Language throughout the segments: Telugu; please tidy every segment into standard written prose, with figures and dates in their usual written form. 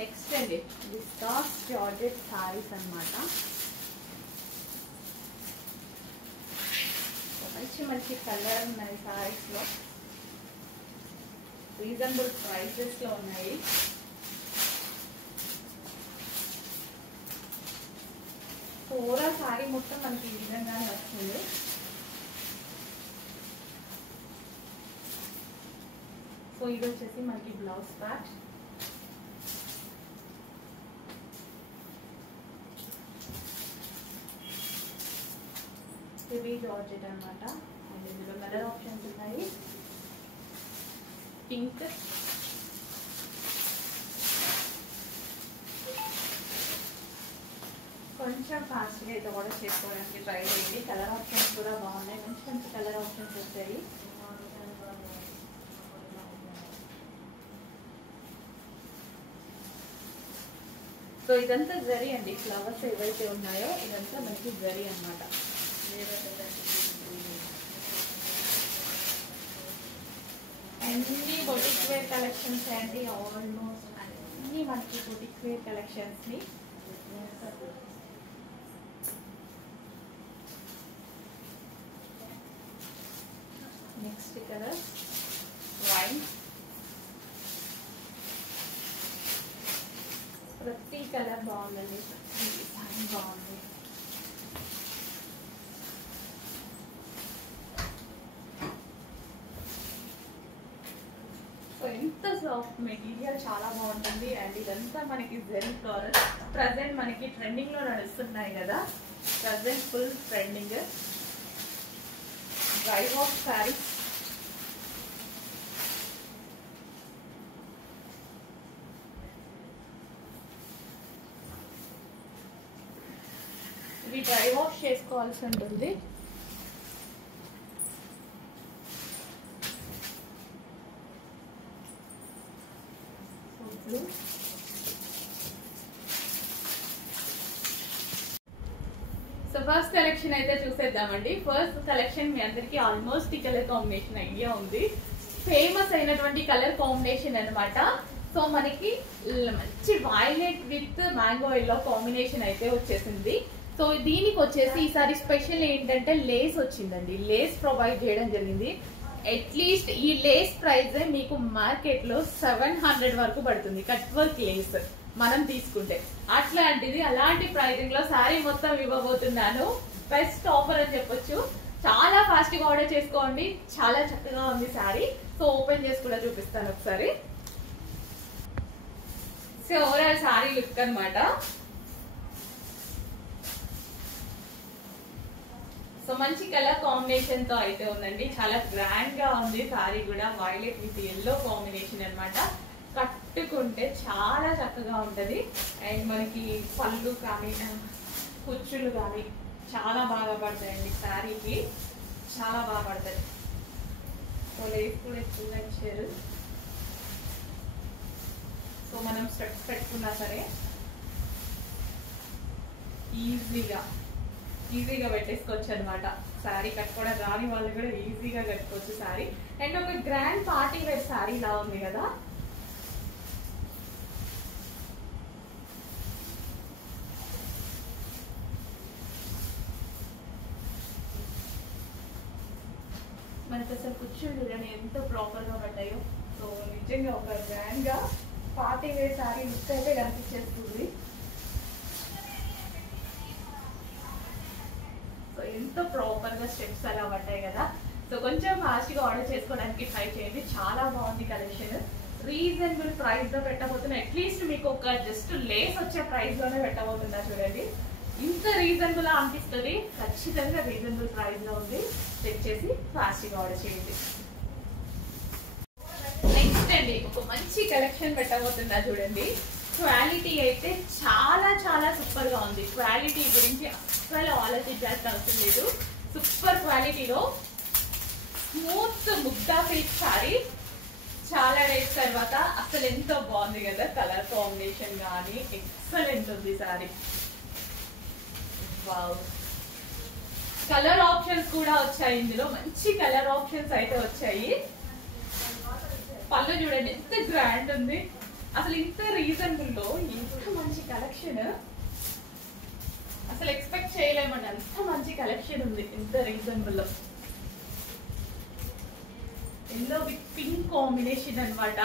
నెక్స్ట్ అండి విస్కాస్ జార్జెట్ సారీస్ అన్నమాట. మంచి మంచి కలర్ ఉన్నాయి సారీస్ లో, రీజనబుల్ ప్రైసెస్ లో ఉన్నాయి. ఓవరాల్ సారీ మొత్తం మనకి ఈ విధంగానే వస్తుంది. సో ఇది వచ్చేసి మనకి బ్లౌజ్ పార్ట్. హెవీ జార్జెట్ అన్నమాట. అండ్ ఇందులో కలర్ ఆప్షన్స్ ఉన్నాయి. పింక్, కొంచెం ఫాస్ట్గా అయితే ఆర్డర్ చేసుకోవడానికి ట్రై చేయండి. కలర్ ఆప్షన్స్ కూడా బాగున్నాయి, మంచి మంచి కలర్ ఆప్షన్స్ వచ్చాయి. సో ఇదంతా జరీ అండి, ఫ్లవర్స్ ఏవైతే ఉన్నాయో ఇదంతా మనకి జరీ అన్నమాట. అన్ని బొటిక్ వేర్ కలెక్షన్స్ అండి, ఆల్మోస్ట్ అన్ని మనకి బొటిక్ వేర్ కలెక్షన్స్ ని. Next colour wine. ప్రతి కలర్ బాగుందండి, ప్రతి డిజైన్ బాగుంది. సో ఎంత సాఫ్ట్ మెటీరియల్, చాలా బాగుంటుంది. అండ్ ఇదంతా మనకి జెరీ ఫ్లోరల్. ప్రజెంట్ మనకి ట్రెండింగ్ లో నడుస్తున్నాయి కదా, present full trending dry wash saris. ఇవి డ్రై వాష్ చేసుకోవాల్సి ఉంటుంది. సో ఫస్ట్ కలెక్షన్ అయితే చూసేద్దామండి. ఫస్ట్ కలెక్షన్ మీ అందరికి ఆల్మోస్ట్ ఈ కలర్ కాంబినేషన్ ఐడియా ఉంది, ఫేమస్ అయినటువంటి కలర్ కాంబినేషన్ అన్నమాట. సో మనకి మంచి violet with mango yellow combination అయితే వచ్చేసింది. సో దీనికి వచ్చేసి ఈసారి స్పెషల్ ఏంటంటే లేస్ వచ్చిందండి, లేస్ ప్రొవైడ్ చేయడం జరిగింది. అట్లీస్ట్ ఈ లేస్ ప్రైస్ మీకు మార్కెట్ లో 700 వరకు పడుతుంది, కట్ వర్క్ లేస్ మనం తీసుకుంటే. అట్లాంటిది అలాంటి ప్రైజింగ్ లో శారీ మొత్తం ఇవ్వబోతున్నాను. బెస్ట్ ఆఫర్ అని చెప్పొచ్చు. చాలా ఫాస్ట్ గా ఆర్డర్ చేసుకోండి, చాలా చక్కగా ఉంది శారీ. సో ఓపెన్ చేసి కూడా చూపిస్తాను ఒకసారి. సో ఓవరాల్ శారీ లుక్ అన్నమాట. సో మంచి కలర్ కాంబినేషన్ తో అయితే ఉందండి, చాలా గ్రాండ్ గా ఉంది శారీ కూడా. వైలెట్ విత్ ఎల్లో కాంబినేషన్ అన్నమాట. కట్టుకుంటే చాలా చక్కగా ఉంటది. అండ్ మనకి పళ్ళు కానీ కుచ్చులు కానీ చాలా బాగా పడతాయండి శారీకి, చాలా బాగా పడతాయి. సో లేస్ కూడా ఎక్కువగా ఇచ్చారు. సో మనం స్టెప్స్ పెట్టుకున్నా సరే ఈజీగా పెట్టేసుకోవచ్చు అనమాట. శారీ కట్టుకోవడం రాని వాళ్ళు కూడా ఈజీగా కట్టుకోవచ్చు శారీ. అండ్ ఒక గ్రాండ్ పార్టీ వేర్ శారీ లా ఉంది కదా. మనకి అసలు కుర్చీలు చూడండి ఎంత ప్రాపర్ గా పడ్డాయో. సో నిజంగా ఒక గ్రాండ్ గా పార్టీ వేర్ శారీ లుక్ అయితే కనిపించేస్తుంది. సో ఎంత ప్రాపర్ గా స్టెప్స్ అలా పడ్డాయి కదా. సో కొంచెం ఫాస్ట్ గా ఆర్డర్ చేసుకోవడానికి ట్రై చేయండి, చాలా బాగుంది కలెక్షన్. రీజనబుల్ ప్రైస్ లో పెట్టబోతున్నా. అట్లీస్ట్ మీకు ఒక జస్ట్ లేస్ వచ్చే ప్రైస్ లోనే పెట్టబోతున్నా. చూడండి ఇంత రీజనబుల్ అనిపిస్తుంది, ఖచ్చితంగా రీజనబుల్ ప్రైస్ లో ఉంది. చెక్ చేసి ఫాస్ట్ గా ఆర్డర్ చేయండి. నెక్స్ట్ అండి ఒక మంచి కలెక్షన్ పెట్టబోతున్నా. చూడండి క్వాలిటీ అయితే చాలా చాలా సూపర్ గా ఉంది. క్వాలిటీ గురించి అస్సలు ఆలోచించాల్సిన అవసరం లేదు. సూపర్ క్వాలిటీలో స్మూత్ ముగ్దా సిల్క్ సారీ. చాలా డేస్ తర్వాత అసలు ఎంతో బాగుంది కదా, కలర్ కాంబినేషన్ కానీ ఎక్సలెంట్ ఉంది సారీ. వావ్, కలర్ ఆప్షన్స్ కూడా వచ్చాయి ఇందులో, మంచి కలర్ ఆప్షన్స్ అయితే వచ్చాయి. పళ్ళు చూడండి ఎంత గ్రాండ్ ఉంది, అసలు ఇంత రీజనబుల్ లో ఇంత మంచి కలెక్షన్ అసలు ఎక్స్పెక్ట్ చేయలేమండి. అంత మంచి కలెక్షన్ ఉంది ఇంత రీజనబుల్ లో. ఎల్లో విత్ పింక్ కాంబినేషన్ అన్నమాట.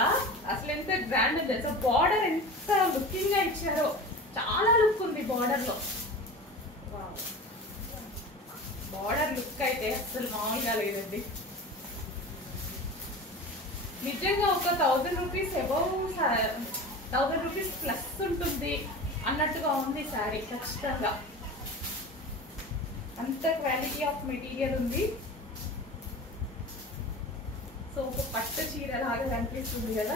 అసలు ఎంత గ్రాండ్ ఉంది తెలుసా. బార్డర్ ఎంత లుకింగ్ గా ఇచ్చారో, చాలా లుక్ ఉంది బార్డర్ లో. బార్డర్ లుక్ అయితే అసలు మామూలుగా లేదండి. నిజంగా ఒక 1000 రూపీస్ అబౌవ్, 1000 రూపీస్ ప్లస్ ఉంటుంది అన్నట్టుగా ఉంది శారీ. ఖచ్చితంగా అంత క్వాలిటీ ఆఫ్ మెటీరియల్ ఉంది. సో ఒక పట్టు చీర లాగా కనిపిస్తుంది కదా.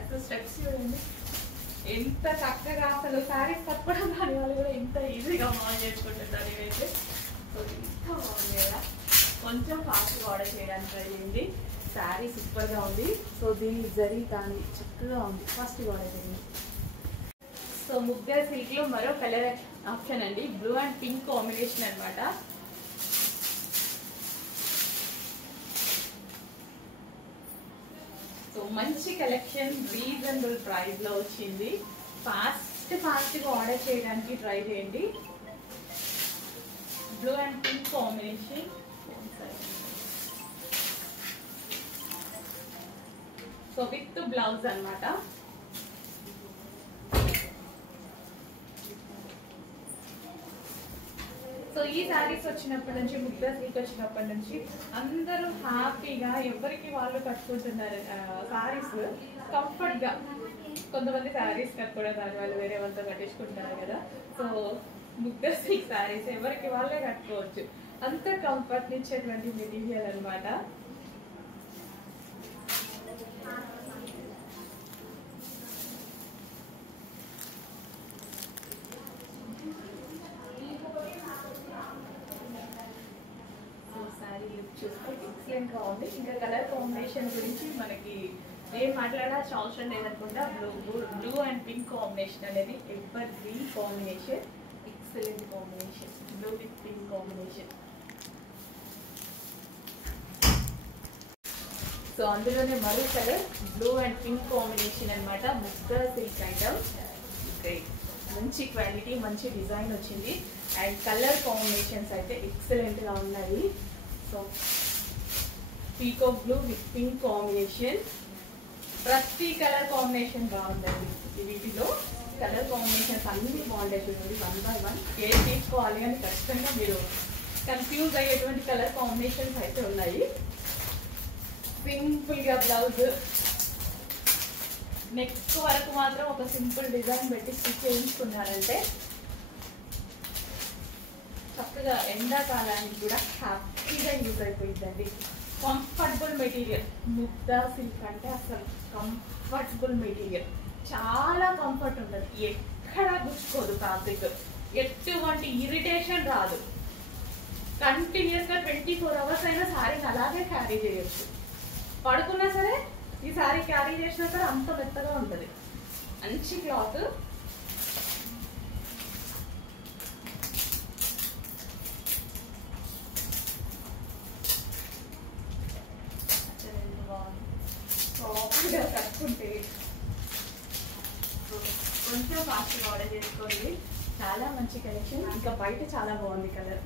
అసలు స్టెప్స్ చూడండి ఎంత చక్కగా. అసలు శారీస్ తప్పడం దాని వాళ్ళు కూడా ఎంత ఈజీగా మాల్ చేసుకుంటున్నారు ఇవైతే. సో ఎంత బాగుంది కదా. కొంచెం ఫాస్ట్గా ఆర్డర్ చేయడానికి ట్రై చేయండి. శారీ సూపర్గా ఉంది. సో దీని జరీ కానీ చక్కగా ఉంది. ఫాస్ట్గా ఆర్డర్ చేయండి. సో ముగ్గా సిల్క్ లో మరో కలర్ ఆప్షన్ అండి. బ్లూ అండ్ పింక్ కాంబినేషన్ అన్నమాట. సో మంచి కలెక్షన్ రీజనబుల్ ప్రైస్ లో వచ్చింది. ఫాస్ట్గా ఆర్డర్ చేయడానికి ట్రై చేయండి. Blue and pink combination. So with blouse అన్నమాట. సో ఈ శారీస్ వచ్చినప్పటి నుంచి, ముగ్ధా సిల్క్ వచ్చినప్పటి నుంచి అందరూ హ్యాపీగా ఎవరికి వాళ్ళు కట్టుకుంటున్నారు శారీస్ కంఫర్ట్ గా. కొంతమంది శారీస్ కట్టుకోవడం దాని వాళ్ళు వేరే వాళ్ళతో కట్టించుకుంటారు కదా. సో ముగ్ధా సిల్క్ శారీస్ ఎవరికి వాళ్ళే కట్టుకోవచ్చు. అంత కంఫర్ట్ ఇచ్చేటువంటి మెటీరియల్ అన్నమాట. ఎక్సలెంట్ గా ఉంది. ఇంకా కలర్ కాంబినేషన్ గురించి మనకి ఏం మాట్లాడాల్సిన అవసరం లేదనుకుంటా. బ్లూ అండ్ పింక్ కాంబినేషన్ అనేది ever green combination. Excellent combination blue with pink combination. So అందులోనే మరో colour blue and pink combination అన్నమాట. ముగ్ధా సిల్క్ ఐటమ్. మంచి క్వాలిటీ, మంచి డిజైన్ వచ్చింది. అండ్ కలర్ కాంబినేషన్స్ అయితే ఎక్సలెంట్ గా ఉన్నాయి. So peacock blue with pink combination. ప్రతి కలర్ కాంబినేషన్ బాగుందండి. వీటిలో కలర్ కాంబినేషన్స్ అన్ని బాగుంటాయి. చూడండి 1 by 1 కేర్ తీసుకోవాలి అని ఖచ్చితంగా మీరు కన్ఫ్యూజ్ అయ్యేటువంటి కలర్ కాంబినేషన్స్ అయితే ఉన్నాయి. సింపుల్ గా బ్లౌజ్, నెక్స్ట్ వరకు మాత్రం ఒక సింపుల్ డిజైన్ పెట్టి స్టిచ్ చేయించుకున్నారంటే చక్కగా ఎండాకాలానికి కూడా హ్యాపీగా యూజ్ అయిపోయిందండి. Comfortable material. ముగ్ధా సిల్క్ అంటే అసలు కంఫర్టబుల్ మెటీరియల్. చాలా కంఫర్ట్ ఉంటుంది. ఎక్కడా గుచ్చుకోదు ఫ్యాబ్రిక్. ఎటువంటి ఇరిటేషన్ రాదు. కంటిన్యూస్ గా 24 hours అయినా శారీని అలాగే క్యారీ చేయొచ్చు. పడుకున్నా సరే ఈ శారీ క్యారీ చేసినా సరే అంత మెత్తగా ఉంటుంది. మంచి క్లాత్. సాఫ్ట్గా కట్టుకుంటే కొంచెం ఫాస్ట్గా ఆర్డర్ చేసుకోండి. చాలా మంచి కలెక్షన్. ఇంకా బయట చాలా బాగుంది కలర్.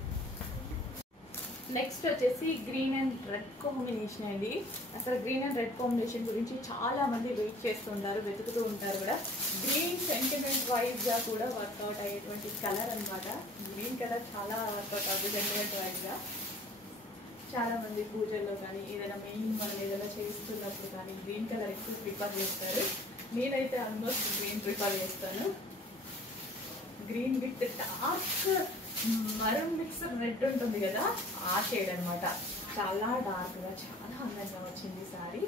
నెక్స్ట్ వచ్చేసి గ్రీన్ అండ్ రెడ్ కాంబినేషన్ అండి. అసలు గ్రీన్ అండ్ రెడ్ కాంబినేషన్ గురించి చాలా మంది వెయిట్ చేస్తుంటారు, వెతుకుతూ ఉంటారు కూడా. గ్రీన్ సెంటిమెంట్ వైజ్ గా కూడా వర్కౌట్ అయ్యేటువంటి కలర్ అన్నమాట. గ్రీన్ కలర్ చాలా వర్కౌట్ అవుతుంది సెంటిమెంట్ వైజ్ గా. చాలా మంది పూజల్లో కానీ ఏదైనా మెయిన్ మనం ఏదైనా చేస్తున్నప్పుడు కానీ గ్రీన్ కలర్ ఎక్కువ ప్రిఫర్ చేస్తారు. నేనైతే ఆల్మోస్ట్ గ్రీన్ ప్రిఫర్ చేస్తాను. Green with dark maroon mix red ఉంటుంది కదా, ఆ షేడ్ అనమాట. చాలా డార్క్ గా చాలా అందంగా వచ్చింది సారీ.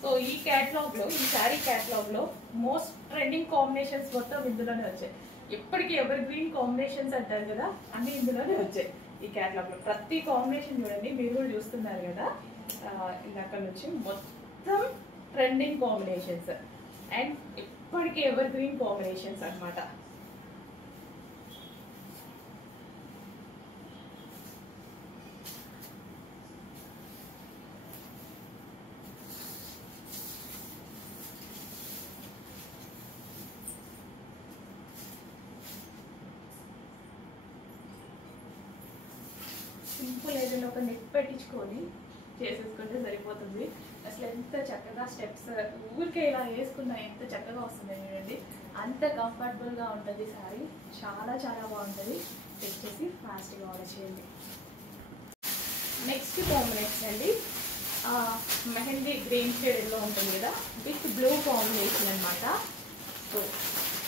సో ఈ క్యాటలాగ్ లో, ఈ సారీ క్యాటలాగ్ లో మోస్ట్ ట్రెండింగ్ కాంబినేషన్స్ మొత్తం ఇందులోనే వచ్చాయి. ఎప్పటికీ ఎవర్ గ్రీన్ కాంబినేషన్స్ అంటారు కదా, అన్ని ఇందులోనే వచ్చాయి ఈ క్యాటలాగ్ లో. ప్రతి కాంబినేషన్ చూడండి, మీరు కూడా చూస్తున్నారు కదా ఇందాక నుంచి. మొత్తం ట్రెండింగ్ కాంబినేషన్స్ అండ్ ఎప్పటికీ ఎవర్ గ్రీన్ కాంబినేషన్స్ అన్నమాట. సింపుల్ ఏదైనా ఒక నెట్ పెట్టించుకొని చేసేసుకుంటే సరిపోతుంది. అసలు ఎంత చక్కగా స్టెప్స్ ఊరికే ఇలా వేసుకున్నా ఎంత చక్కగా వస్తుంది చూడండి. అంత కంఫర్టబుల్గా ఉంటుంది శారీ. చాలా చాలా బాగుంటుంది. తెచ్చేసి ఫాస్ట్గా ఆర్డర్ చేయండి. నెక్స్ట్ కాంబినేషన్ అండి, మెహందీ గ్రీన్ షేడ్లో ఉంటుంది కదా, విత్ బ్లూ కాంబినేషన్ అనమాట. So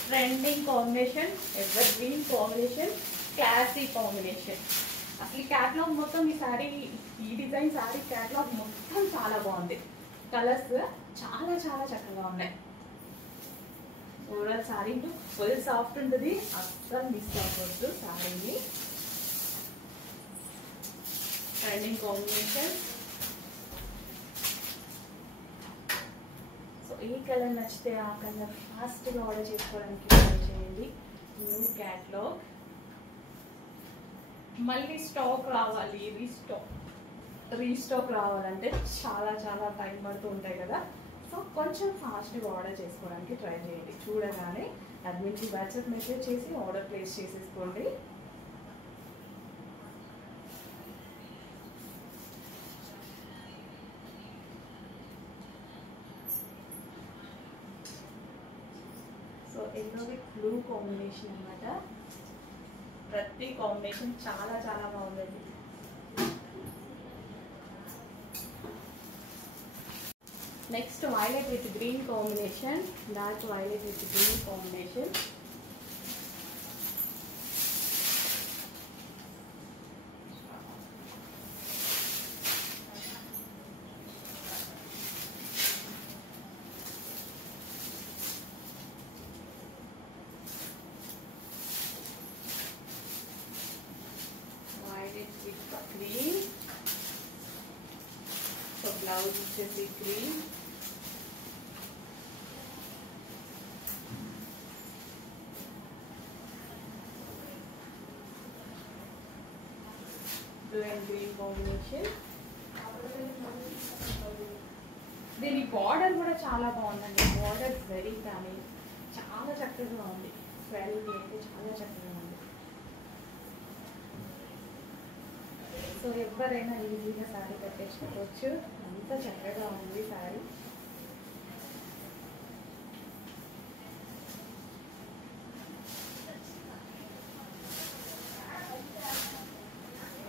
trending combination, ever green combination, classy combination. అసలు ఈ క్యాటలాగ్ మొత్తం ఈ శారీ, ఈ డిజైన్ శారీ క్యాటలాగ్ మొత్తం చాలా బాగుంది. కలర్స్ చాలా చాలా చక్కగా ఉన్నాయి. ఓవరాల్ శారీ ఫుల్ సాఫ్ట్ ఉంటుంది. అస్సలు మిస్ అవ్వద్దు శారీని. Trending combination. సో ఈ కలర్ నచ్చితే ఆ కలర్ ఫాస్ట్గా ఆర్డర్ చేసుకోవడానికి ట్రై చేయండి. New catalogue. మళ్ళీ స్టాక్ రావాలి, రీస్టాక్ రావాలంటే చాలా చాలా టైం పడుతూ ఉంటాయి కదా. సో కొంచెం ఫాస్ట్గా ఆర్డర్ చేసుకోవడానికి ట్రై చేయండి. చూడగానే అడ్మిన్కి వాట్సాప్ మెసేజ్ చేసి ఆర్డర్ ప్లేస్ చేసేసుకోండి. So yellow with blue combination అనమాట. ప్రతి కాంబినేషన్ చాలా చాలా బాగుందండి. Next violet with green combination, dark violet with green combination. Green. So blouse వచ్చేసి green. Blue and green combination. దీని బార్డర్ కూడా చాలా బాగుందండి. బార్డర్ వెరీ కానీ చాలా చక్కగా ఉంది. క్వాలిటీ అయితే చాలా చక్కగా ఉంది. సో ఎవరైనా ఈజీగా శారీ కట్టేసుకోవచ్చు. అంత చక్కగా ఉంది sari.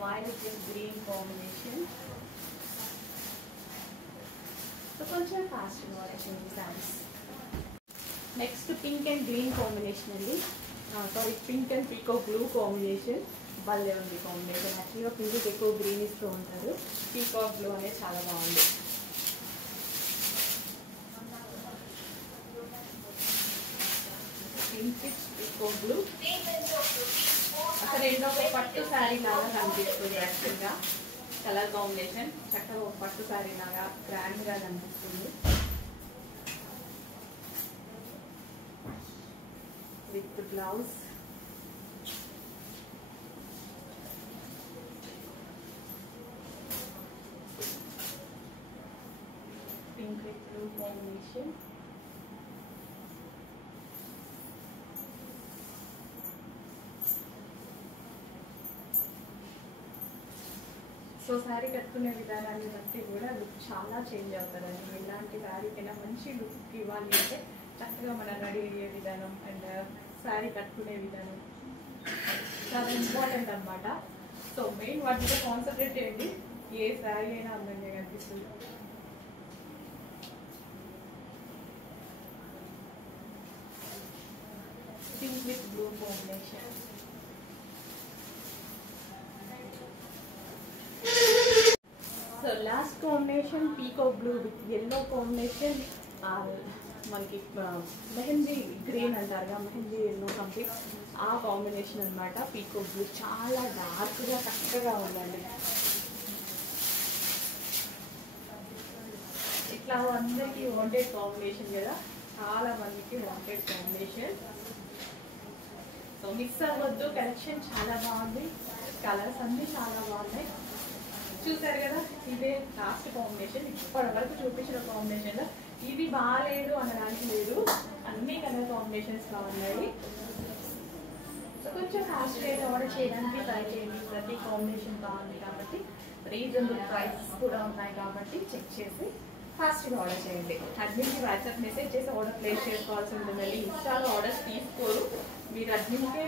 Violet with green combination. So కొంచెం ఫాస్ట్గా వచ్చేసింది saris. Next pink and green combination అండి. Sorry, pink and peacock blue combination. భలే ఉంది కాంబినేషన్. యాక్చువల్గా పింక్ ఎక్కువ గ్రీన్ ఇస్తూ ఉంటారు. పీకాక్ బ్లూ అనేది చాలా బాగుంది. Pink with peacock blue. అసలు ఏంటో ఒక పట్టు శారీ లాగా కనిపిస్తుంది. యాక్చువల్గా కలర్ కాంబినేషన్ చక్కగా ఒక పట్టు శారీ లాగా గ్రాండ్గా కనిపిస్తుంది. With blouse. Pink with blue combination. So sari కట్టుకునే విధానాన్ని బట్టి కూడా లుక్ చాలా చేంజ్ అవుతుందండి. ఇలాంటి శారీకైనా మంచి లుక్ ఇవ్వాలి అంటే చక్కగా మనం రెడీ అయ్యే విధానం అండ్ శారీ కట్టుకునే విధానం చాలా ఇంపార్టెంట్ అనమాట. సో మెయిన్ వాటి మీద కాన్సన్ట్రేట్ చేయండి. ఏ శారీ అయినా అందంగా కనిపిస్తుంది. Pink with blue combination. So last combination peacock blue with yellow combination. మనకి మెహందీ గ్రీన్ అంటారుగా, మెహందీ ఎల్లో కంప్లీట్ ఆ కాంబినేషన్ అనమాట. పీకాక్ బ్లూ చాలా డార్క్గా చక్కగా ఉందండి. ఇట్లా అందరికీ వాంటెడ్ కాంబినేషన్ కదా, చాలా మందికి వాంటెడ్ కాంబినేషన్. సో మిక్స్ అవ్వద్దు. కలెక్షన్ చాలా బాగుంది. కలర్స్ అన్నీ చాలా బాగున్నాయి. చూసారు కదా, ఇదే లాస్ట్ కాంబినేషన్. ఇప్పటి వరకు చూపించిన కాంబినేషన్లో ఇది బాగాలేదు అనడానికి లేదు. అన్ని కలర్ కాంబినేషన్స్ బాగున్నాయి. సో కొంచెం ఫాస్ట్గా ఆర్డర్ చేయడానికి ట్రై చేయండి. ప్రతి కాంబినేషన్ బాగుంది కాబట్టి, రీజనబుల్ ప్రైస్ కూడా ఉన్నాయి కాబట్టి చెక్ చేసి ఫాస్ట్గా ఆర్డర్ చేయండి. అడ్మిన్కి వాట్సాప్ మెసేజ్ చేసి ఆర్డర్ ప్లేస్ చేసుకోవాల్సి ఉంటుందండి. ఇన్స్టాలో ఆర్డర్స్ తీసుకోరు, మీరు అడ్మిన్కే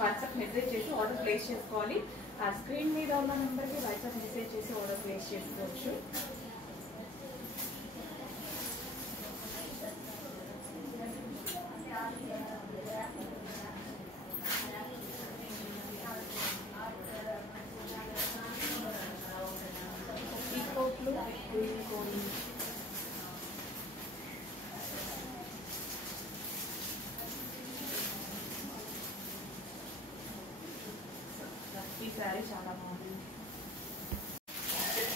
వాట్సాప్ మెసేజ్ చేసి ఆర్డర్ ప్లేస్ చేసుకోవాలి. ఆ స్క్రీన్ మీద ఉన్న నెంబర్కి వాట్సాప్ మెసేజ్ చేసి ఆర్డర్ ప్లేస్ చేసుకోవచ్చు. ఈ సారీ చాలా బాగుంది.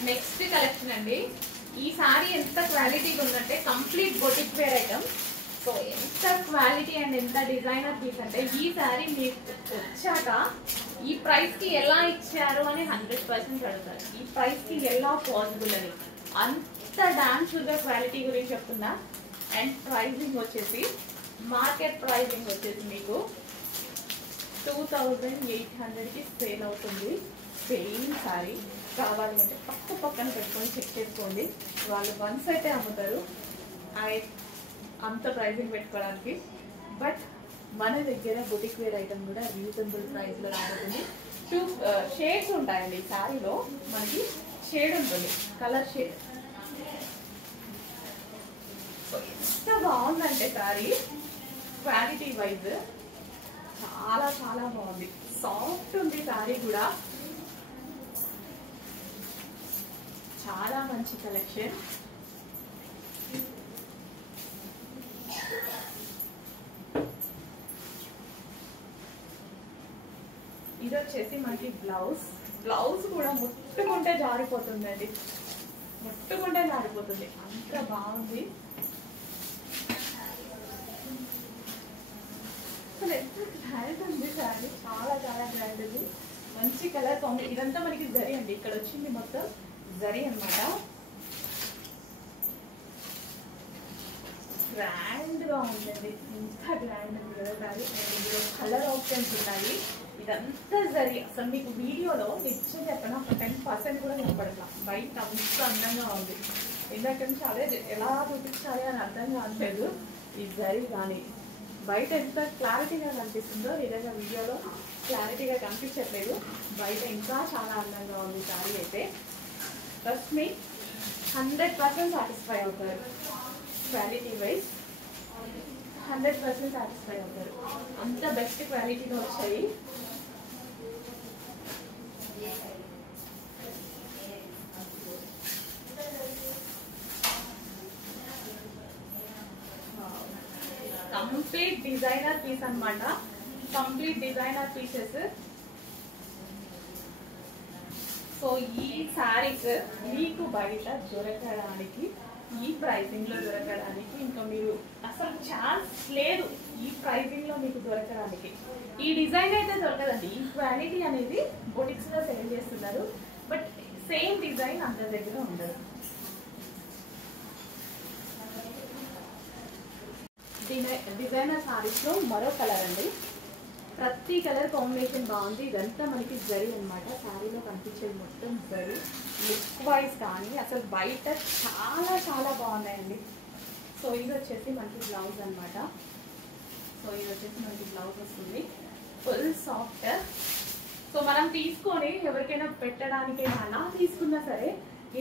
నెక్స్ట్ కలెక్షన్ అండి. ఈ సారీ ఎంత క్వాలిటీగా ఉందంటే complete boutique wear item. So ఎంత క్వాలిటీ అండ్ ఎంత డిజైనర్ పీస్ అంటే ఈ సారీ మీకు వచ్చాక ఈ ప్రైస్ కి ఎలా ఇచ్చారు అని 100% అడుగుతారు. ఈ ప్రైస్ కి ఎలా పాసిబుల్ అని అంత డామ్ షూర్ క్వాలిటీ గురించి చెప్తున్నా. అండ్ ప్రైజింగ్ వచ్చేసి మార్కెట్ ప్రైజింగ్ వచ్చేసి మీకు 2800కి సేల్ అవుతుంది. సేమ్ సారీ కావాలి అంటే పక్కన పెట్టుకొని చెక్ చేసుకోండి. వాళ్ళు వన్స్ అయితే అమ్ముతారు అంత ప్రైజింగ్ పెట్టుకోవడానికి. బట్ మన దగ్గర బుటిక్ వేర్ ఐటమ్ కూడా రీజనబుల్ ప్రైస్లో రాబోతుంది. 2 షేడ్స్ ఉంటాయండి ఈ శారీలో. మనకి షేడ్ ఉంటుంది, కలర్ షేడ్. సో ఎంత బాగుందంటే శారీ క్వాలిటీ వైజ్ చాలా చాలా బాగుంది. సాఫ్ట్ ఉంది శారీ కూడా. చాలా మంచి కలెక్షన్. ఇది వచ్చేసి మనకి బ్లౌజ్ కూడా ముట్టుకుంటే జారిపోతుందండి. ముట్టుకుంటే జారిపోతుంది, అంత బాగుంది. అసలు ఎంత గ్రాండ్ ఉంది సారీ, చాలా చాలా గ్రాండ్ ఉంది. మంచి కలర్ కాంబినేషన్. ఇదంతా మనకి జరీ అండి. ఇక్కడ వచ్చింది మొత్తం జరీ అన్నమాట. గ్రాండ్ గా ఉందండి, ఎంత గ్రాండ్ ఉంది కదా సారీ. ఇందులో కలర్ ఆప్షన్స్ ఉన్నాయి. ఇదంతా జరీ. అసలు మీకు వీడియోలో నిజం చెప్పిన ఒక 10% కూడా కనపడట్లా. బయట అంత అందంగా ఉంది. ఇందాక నుంచి అదే ఎలా చూపించాలి అని అర్థం కావట్లేదు. ఈ జరీ కానీ బయట ఎంత క్లారిటీగా కనిపిస్తుందో ఇదేగా వీడియోలో క్లారిటీగా కనిపించట్లేదు. బయట ఇంకా చాలా అందంగా ఉంది సారీ అయితే. ట్రస్ట్ మీ 100% సాటిస్ఫై అవుతారు. క్వాలిటీ వైజ్ 100% సాటిస్ఫై అవుతారు. అంత బెస్ట్ క్వాలిటీలో వచ్చాయి. కంప్లీట్ డిజైనర్ పీస్ అన్నమాట. Complete designer pieces. సో ఈ సారీస్ మీకు బయట దొరకడానికి, ఈ ప్రైసింగ్ లో దొరకడానికి ఇంకా మీరు అసలు ఛాన్స్ లేదు. ఈ ప్రైసింగ్ లో మీకు దొరకడానికి ఈ డిజైన్ అయితే దొరకదండి. ఈ క్వాలిటీ అనేది బొటిక్స్ లో సేల్ చేస్తున్నారు. బట్ సేమ్ డిజైన్ అందరి దగ్గర ఉండదు. డిజైనర్ సారీస్ లో మరో కలర్ అండి. ప్రతి కలర్ కాంబినేషన్ బాగుంది. ఇదంతా మనకి జరీ అనమాట. శారీలో కనిపించేది మొత్తం జరీ. లుక్ వైజ్ కానీ అసలు బయట చాలా చాలా బాగున్నాయండి. సో ఇది వచ్చేసి మనకి బ్లౌజ్ అనమాట. సో ఇది వచ్చేసి మనకి బ్లౌజ్ వస్తుంది ఫుల్ సాఫ్ట్. సో మనం తీసుకొని ఎవరికైనా పెట్టడానికి అలా తీసుకున్నా సరే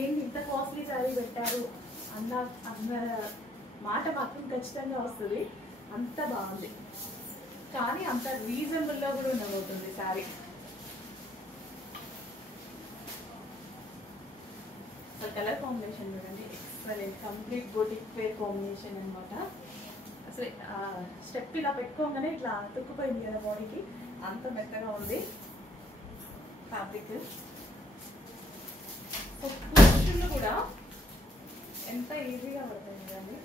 ఏంటి ఇంత కాస్ట్లీ శారీ పెట్టారు అన్న మాట మాత్రం ఖచ్చితంగా వస్తుంది. అంత బాగుంది కానీ అంత రీజనబుల్లో కూడా ఉండబోతుంది శారీ. కలర్ కాంబినేషన్ చూడండి, excellent. Complete boutique wear combination అనమాట. అసలు స్టెప్ ఇలా పెట్టుకోగానే ఇట్లా తుక్కుపోయింది కదా బాడీకి, అంత మెత్తగా ఉంది ఫ్యాబ్రిక్. కుషన్లు కూడా ఎంత ఈజీగా పడతాయి కదండి.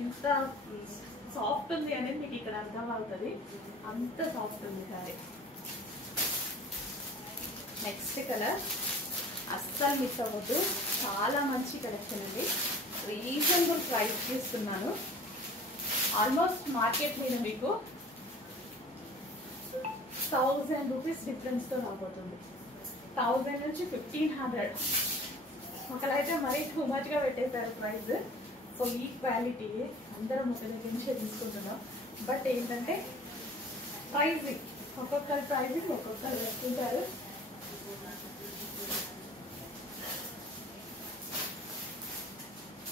ఎంత సాఫ్ట్ ఉంది అనేది మీకు ఇక్కడ అర్థం అవుతుంది. అంత సాఫ్ట్ ఉంది సారీ. నెక్స్ట్ కలర్ అస్సలు మిస్ అవ్వద్దు. చాలా మంచి కలెక్షన్ అండి. రీజనబుల్ ప్రైస్ ఇస్తున్నాను. ఆల్మోస్ట్ మార్కెట్ మీద మీకు 1000 రూపీస్ డిఫరెన్స్తో రాబోతుంది. 1000 నుంచి 1500. ఒకలైతే మరీ టూ మచ్గా పెట్టేశారు ప్రైస్. సో ఈ క్వాలిటీ అందరం ఒక దగ్గర నుంచే తీసుకుంటున్నాం. బట్ ఏంటంటే ప్రైజింగ్, ఒక్కొక్కరి ప్రైజింగ్ ఒక్కొక్కరు పెట్టుకుంటారు.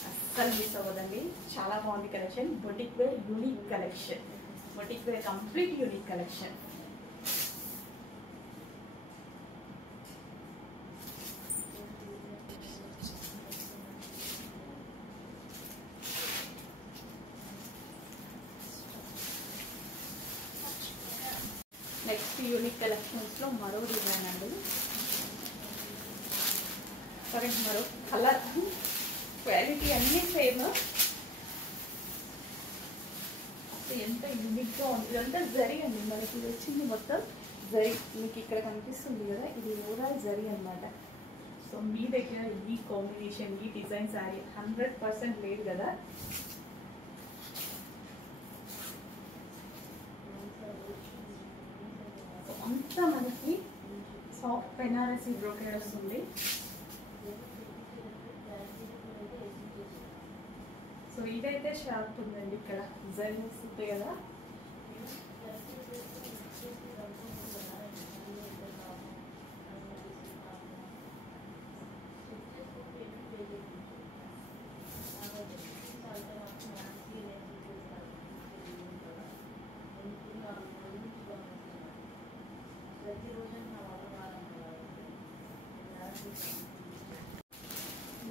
అస్సలు మిస్ అవ్వదండి. చాలా బాగుంది collection. Boutique wear unique collection. Boutique wear complete unique collection. Next unique కలెక్షన్స్లో మరో డిజైన్ అండి. సరే, మరో కలర్, క్వాలిటీ అన్నీ సేమ్. ఎంత యూనిక్గా ఉంది. ఇదంతా జరీ అండి. మనకి వచ్చింది మొత్తం జరీ. మీకు ఇక్కడ కనిపిస్తుంది కదా, ఇది ఓవరాల్ జరీ అనమాట. సో మీ దగ్గర ఈ కాంబినేషన్, ఈ డిజైన్ శారీ 100% లేదు కదా. అంతా మనకి సాఫ్ట్ బెనారసీ బ్రోకెడ్ వస్తుంది. సో ఇదైతే షార్ప్ ఉందండి. ఇక్కడ జరీ వస్తుంది కదా.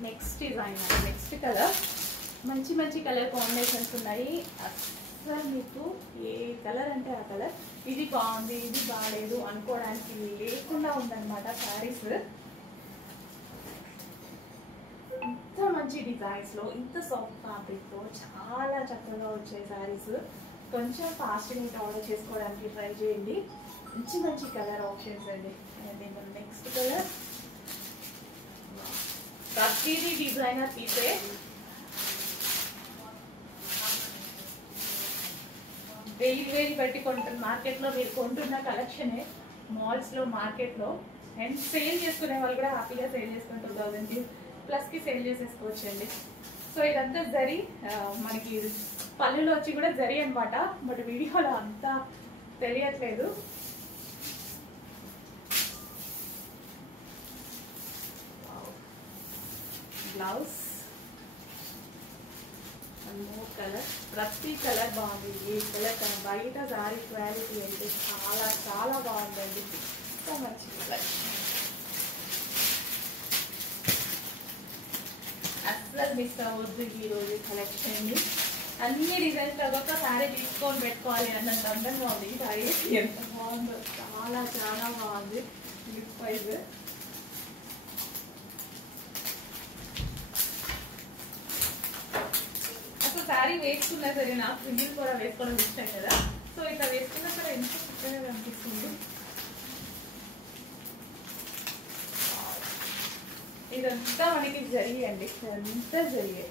Next design, next colour. మంచి మంచి కలర్ కాంబినేషన్స్ ఉన్నాయి. అసలు మీకు ఏ కలర్ అంటే ఆ కలర్. ఇది బాగుంది, ఇది బాగాలేదు అనుకోవడానికి లేకుండా ఉందన్నమాట శారీస్. ఇంత మంచి డిజైన్స్లో, ఇంత సాఫ్ట్ ఫ్యాబ్రిక్తో చాలా చక్కగా వచ్చే శారీస్. కొంచెం ఫాస్ట్గా ఆర్డర్ చేసుకోవడానికి ట్రై చేయండి. మంచి మంచి కలర్ ఆప్షన్స్ అండి. నెక్స్ట్ కలర్, ప్రతిదీ డిజైనర్ పీసే. వేలు పెట్టి కొంటున్న మార్కెట్లో మీరు కొంటున్న కలెక్షనే మాల్స్లో, మార్కెట్లో. అండ్ సేల్ చేసుకునే వాళ్ళు కూడా హ్యాపీగా సేల్ చేసుకుని 2000+ సేల్ చేసేసుకోవచ్చండి. సో ఇదంతా జరీ, మనకి పళ్ళులో వచ్చి కూడా జరీ అనమాట. బట్ వీడియోలో అంతా తెలియట్లేదు. బ్లౌజ్ కలర్, ప్రతి కలర్ బాగుంది. ఈ కలర్ బయట సారీ క్వాలిటీ అయితే చాలా చాలా బాగుందండి. సో మంచి కలర్. అస్సలు మిస్ అవ్వద్దు ఈరోజు కలెక్షన్. అన్ని డిజైన్స్ ఒక్కొక్క సారీ తీసుకొని పెట్టుకోవాలి అన్నంత అందంగా ఉంది. ఈ సారీ ఎంత బాగుందో, చాలా చాలా బాగుంది. లిప్ వైజ్ శారీ వేసుకున్నా సరే, నాకు సింగిల్ కూడా వేసుకోవడం ఇష్టం కదా. సో ఇట్లా వేసుకున్నా సరే ఎంత చక్కగా కనిపిస్తుంది. ఇదంతా మనకి జరిగండి, అంతా జరిగే.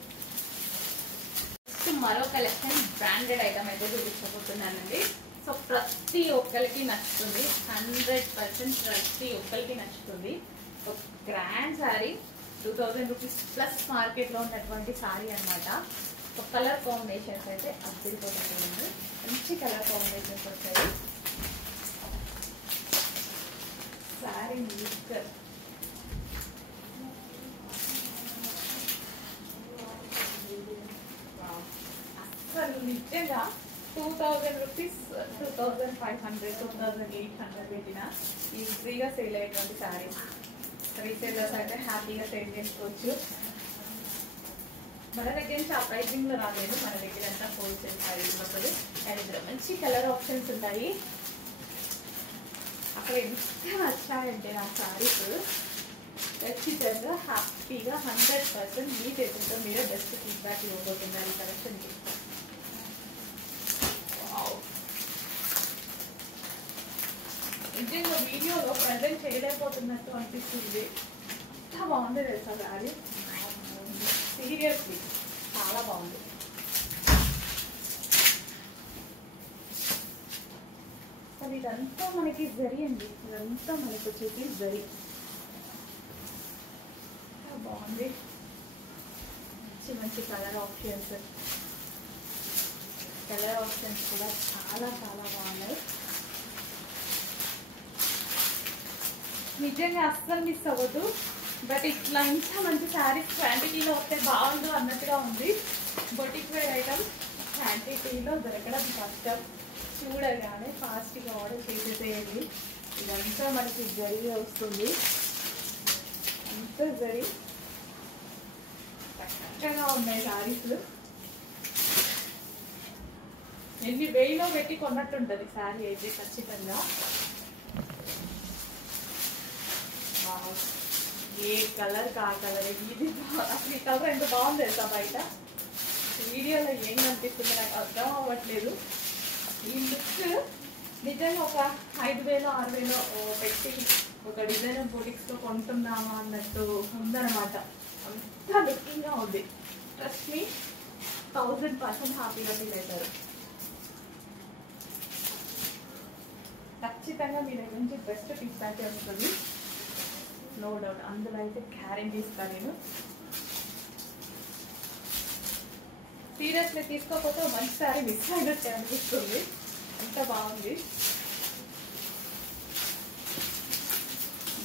మరో కలెక్షన్ బ్రాండెడ్ ఐటమ్ అయితే చూపించబోతున్నానండి. సో ప్రతి ఒక్కరికి నచ్చుతుంది, 100% ప్రతి ఒక్కరికి నచ్చుతుంది. ఒక గ్రాండ్ శారీ, 2000 రూపీస్ ప్లస్ మార్కెట్లో ఉన్నటువంటి శారీ అనమాట. ఒక కలర్ కాంబినేషన్స్ అయితే అద్దరిపోతుంది. మంచి కలర్ కాంబినేషన్స్ వచ్చాయి. శారీ లుక్ అసలు నిజంగా 2000 రూపీస్, 2500, 2800 పెట్టిన ఈజీగా సేల్ అయ్యేటువంటి శారీస్. రీసేలర్స్ అయితే హ్యాపీగా సేల్ చేసుకోవచ్చు. మన దగ్గర నుంచి ఆ ప్రైజింగ్లో రాలేదు. మన దగ్గర అంతా హోల్సేల్ ప్రైజింగ్ వస్తుంది. అండ్ మంచి కలర్ ఆప్షన్స్ ఉన్నాయి. అక్కడ ఎంత నచ్చాయంటే ఆ శారీస్ ఖచ్చితంగా హ్యాపీగా 100% మీ చేతులతో మీరే బెస్ట్ ఫీడ్బ్యాక్ ఇవ్వబోతున్నారు ఈ కలెక్షన్కి. నిజంగా వీడియోలో ప్రజెంట్ చేయలేకపోతున్నట్టు అనిపిస్తుంది. ఎంత బాగుంది తెలుసా శారీ, సీరియస్లీ చాలా బాగుంది. అసలు ఇదంతా మనకి జరీ అండి, ఇదంతా మనకి వచ్చేసి జరీ. బాగుంది, మంచి మంచి కలర్ ఆప్షన్స్ కూడా చాలా చాలా బాగున్నాయి. నిజంగా అస్సలు మిస్ అవ్వదు. బట్ ఇట్లా ఇంకా మంచి శారీస్ క్వాంటిటీలో వస్తే బాగుండు అన్నట్టుగా ఉంది. బొటిక్ వేర్ ఐటమ్ క్వాంటిటీలో దొరకడం కష్టం. చూడగానే ఫాస్ట్గా ఆర్డర్ చేసేసేయండి. ఇదంతా మనకి జరీగా వస్తుంది, అంత జరీ చక్కగా ఉన్నాయి శారీస్. ఎన్ని వేయిలో పెట్టి కొన్నట్టుంటుంది శారీ అయితే ఖచ్చితంగా. ఏ కలర్ కా కలర్, ఇది అసలు ఈ కలర్ ఎంత బాగుంది తెలుసా, బయట వీడియోలో ఏం కనిపిస్తుంది నాకు అర్థం అవ్వట్లేదు. ఈ లుక్ నిజంగా ఒక 5,000 6,000 పెట్టి ఒక డిజైనర్ బొటిక్స్లో కొంటున్నామా అన్నట్టు ఉందన్నమాట. అంతా లుకింగ్గా ఉంది. ట్రస్ట్ మీ, 1000% హ్యాపీగా ఫీల్ అవుతారు. ఖచ్చితంగా మీ దగ్గర నుంచి బెస్ట్ ఫీడ్బ్యాక్ వస్తుంది, నో డౌట్. అందులో అయితే గ్యారెంటీ ఇస్తాను నేను. సీరియస్లీ తీసుకోకపోతే మంచి సారీ మిస్ అయినట్టు అనిపిస్తుంది, అంత బాగుంది.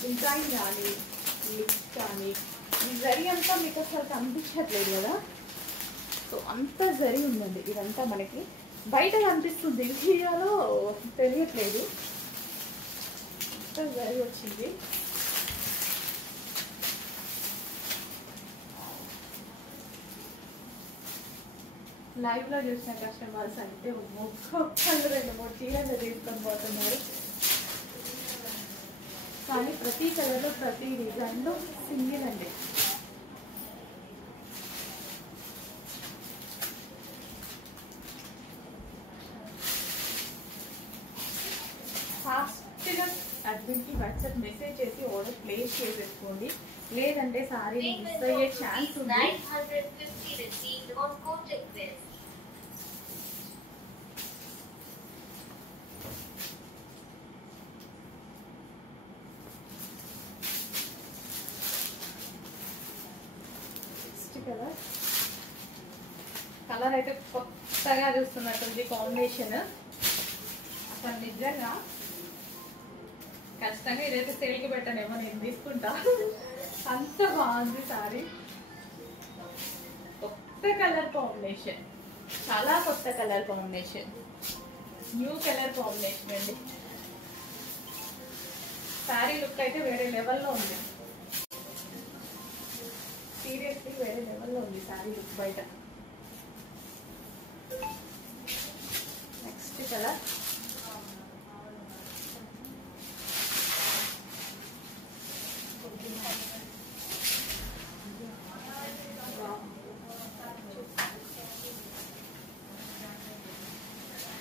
డిజైన్ కానీ లుక్ కానీ ఈ జరీ అంతా మీకు అసలు కనిపించట్లేదు కదా, సో అంత జరీ ఉందండి. ఇదంతా మనకి బయట కనిపిస్తుంది, వీడియోలో తెలియట్లేదు. అంత జరీ వచ్చింది. లైవ్లో చూసిన కస్టమర్స్ అంటే ఒక్కొక్కళ్ళు 2-3 చీరలు తీసుకొని పోతున్నారు. కానీ ప్రతి కలర్లో ప్రతి డిజైన్లో సింగిల్ అండి. ఫాస్ట్గా అడ్మిన్కి వాట్సాప్ మెసేజ్ చేసి ఆర్డర్ ప్లేస్ చేసేసుకోండి, లేదంటే సారీ మిస్ అయ్యే ఛాన్స్ ఉంది. కలర్ అయితే కొత్తగా చూస్తున్నట్టుంది కాంబినేషన్. అసలు నిజంగా ఖచ్చితంగా ఇదైతే సేల్కి పెట్టనేమో, నేను తీసుకుంటా, అంత బాగుంది సారీ. కొత్త కలర్ కాంబినేషన్, చాలా కొత్త colour combination, new colour combination అండి. సారీ లుక్ అయితే వేరే లెవెల్లో ఉంది, సీరియస్లీ వేరే లెవెల్లో ఉంది సారీ లుక్ బయట. నెక్స్ట్ కలర్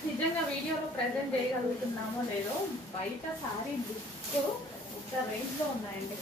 నిజంగా వీడియోలో ప్రెజెంట్ చేయగలుగుతున్నామో లేదో, బయట సారీ లుక్ ఒక రేంజ్లో ఉన్నాయండి.